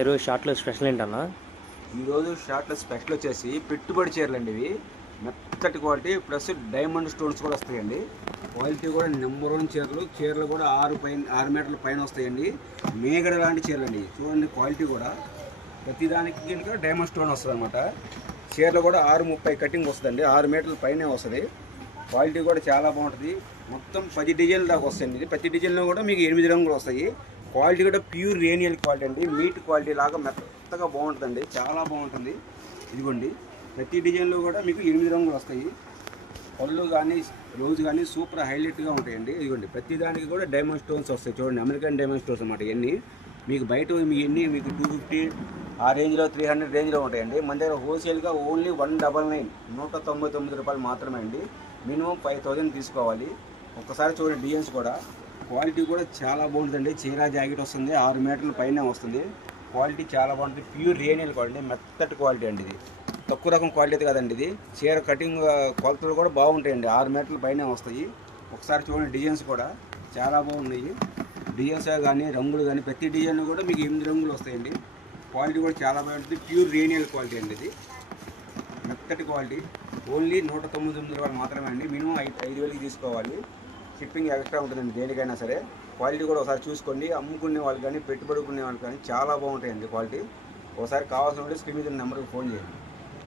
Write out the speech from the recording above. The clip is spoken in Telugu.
ఈరోజు షార్ట్లో స్పెషల్ ఏంటన్నా? ఈరోజు షార్ట్లో స్పెషల్ వచ్చేసి పెట్టుబడి చీరలు అండి. ఇవి మెత్తటి క్వాలిటీ ప్లస్ డైమండ్ స్టోన్స్ కూడా వస్తాయండి. క్వాలిటీ కూడా నెంబర్ 1 చీరలు కూడా 6 మీటర్ల పైన వస్తాయండి. మేగడ లాంటి చీరలు అండి. చూడండి క్వాలిటీ కూడా ప్రతిదానికి కనుక డైమండ్ స్టోన్ వస్తుంది అనమాట. చీరలు కూడా 6:30 కటింగ్ వస్తుందండి. 6 మీటర్ల పైనే వస్తుంది. క్వాలిటీ కూడా చాలా బాగుంటుంది. మొత్తం 10 డిజైన్లు దాకా వస్తాయండి. ఇది ప్రతి డిజైన్లో కూడా మీకు 8 రంగులు వస్తాయి. క్వాలిటీ కూడా ప్యూర్ రేనియల్ క్వాలిటీ అండి. మీట్ క్వాలిటీ లాగా మెత్తగా బాగుంటుందండి. చాలా బాగుంటుంది. ఇదిగోండి ప్రతి డిజైన్లో కూడా మీకు 8 రంగులు వస్తాయి. పళ్ళు కానీ రోజు కానీ సూపర్ హైలైట్గా ఉంటాయండి. ఇదిగోండి ప్రతి దానికి కూడా డైమండ్ స్టోన్స్ వస్తాయి. చూడండి అమెరికన్ డైమండ్ స్టోన్స్ అన్నమాట. ఇవన్నీ మీకు బయట ఇవన్నీ మీకు 250 ఆ రేంజ్లో 300 రేంజ్లో ఉంటాయండి. మన దగ్గర హోల్సేల్గా ఓన్లీ 199 199 రూపాయలు మాత్రమే అండి. మినిమం 5000 తీసుకోవాలి. ఒక్కసారి చూడండి డిజైన్స్ కూడా క్వాలిటీ కూడా చాలా బాగుంటుందండి. చీర జాకెట్ వస్తుంది. 6 మీటర్ల పైన వస్తుంది. క్వాలిటీ చాలా బాగుంటుంది. ప్యూర్ రేనియల్ క్వాలిటీ, మెత్తటి క్వాలిటీ అండి. ఇది తక్కువ రకం క్వాలిటీ కదండి. ఇది చీర కటింగ్ కొలతలు కూడా బాగుంటాయండి. 6 మీటర్ల పైన వస్తాయి. ఒకసారి చూడండి డిజైన్స్ కూడా చాలా బాగున్నాయి. డిజైన్స్ కానీ రంగులు కానీ ప్రతి డిజైన్ కూడా మీకు 8 రంగులు వస్తాయండి. క్వాలిటీ కూడా చాలా బాగుంటుంది. ప్యూర్ రేనియల్ క్వాలిటీ అండి. ఇది మెత్తటి క్వాలిటీ ఓన్లీ 199 రూపాయలు మాత్రమే అండి. మినిమం 5,000కి తీసుకోవాలి. షిప్పింగ్ ఎక్స్ట్రా ఉంటుందండి దేనికైనా సరే. క్వాలిటీ కూడా ఒకసారి చూసుకోండి. అమ్ముకునే వాళ్ళు కానీ పెట్టుబడుకునే వాళ్ళు కానీ చాలా బాగుంటాయండి క్వాలిటీ. ఒకసారి కావాల్సిన స్క్రీన్ మీద నెంబర్కి ఫోన్ చేయండి.